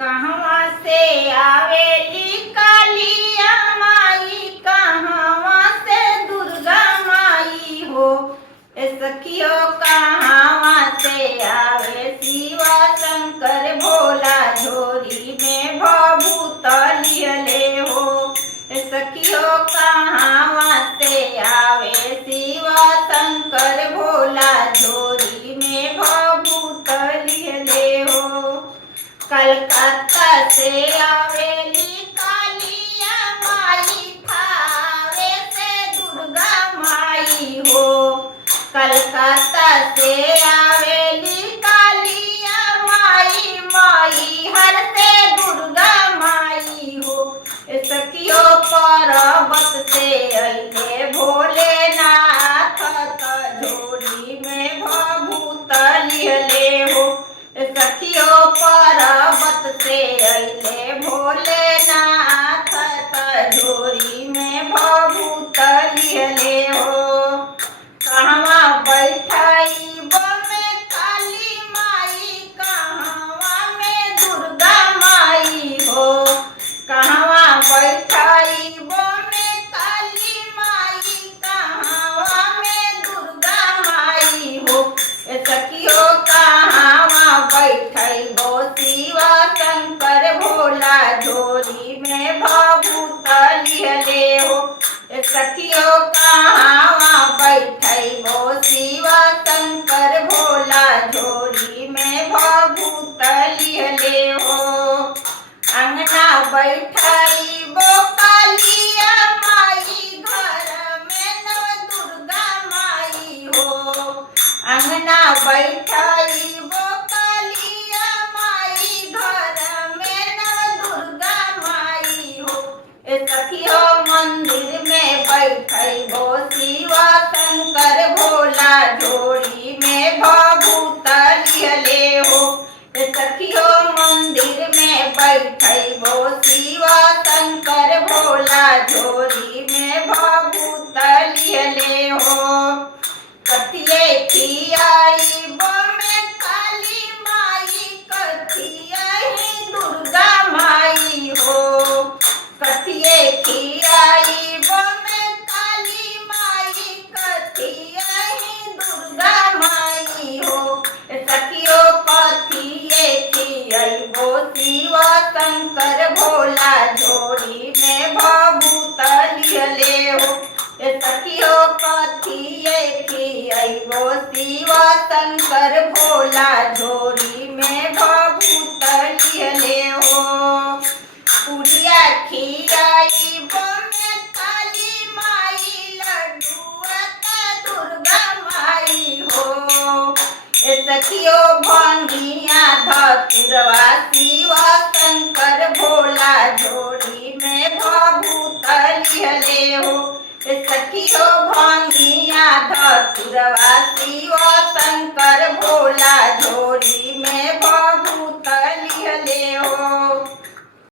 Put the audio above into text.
कहवा से आवेली कालिया माई, कहवा से दुर्गा माई हो। ए सखियो कहवा से आवे शिवा शंकर भोला, झोरी में भभूत लिहले हो। ए सखियो कहवा से आवे शिवा शंकर भोला, झोरी में भभूत लिहले हो। कलकत्ता से आवेली कालिया माई, थावे से दुर्गा माई हो। कलकत्ता से आवेली कालिया माई, माई हर से दुर्गा माई हो। ए सखियो पर्वत से अइले भोलेनाथ, त झोरी में भभूत लिहले हो। सखियो पर्वत से अइले भोलेनाथ, त झोरी में भभूत लिहले हो। कहवा बैठाई बमे काली माई, कहवा में दुर्गा माई हो। कहवा बैठाई बमे काली माई, कहवा में दुर्गा माई हो। ए सखियो कहवा बैठई बो शिवा शंकर भोला, झोरी में भभूत लिहले हो। ए सखियो कहवा बैठई बो शिवा शंकर भोला, झोरी में भभूत लिहले हो। अंगना बैठई बो कालिया माई, घर में नव दुर्गा माई हो। अंगना बैठई बो कालिया माई, घर में नव दुर्गा माई हो। ए सखियो मंदिर में बैठई बो शिवा शंकर भोला, झोरी में भभूत लिहले हो। ए सखियो मंदिर में बैठई बो शिवा शंकर भोला, झोरी में भभूत लिहले हो। कथिये खियाई बमे काली माई, कथियहि दुर्गा माई हो। कथिये खियाई बमे काली माई, कथियहि दुर्गा माई हो। सखियो कथिये खियाई बो शिवा शंकर भोला, झोरी में भभूत लिहले हो। सखियो कथिये खियाई बो शिवा शंकर भोला, झोरी में भभूत लिहले हो। पुड़िया खियाई बमे काली माई, लड्डुआ त दुर्गा माई हो। ए सखियो भंगिया धतुरवा शिवा शंकर भोला, झोरी में भभूत लिहले हो। ए सखियो भंगिया धतुरवा शिवा शंकर भोला, झोरी में भभूत लिहले हो।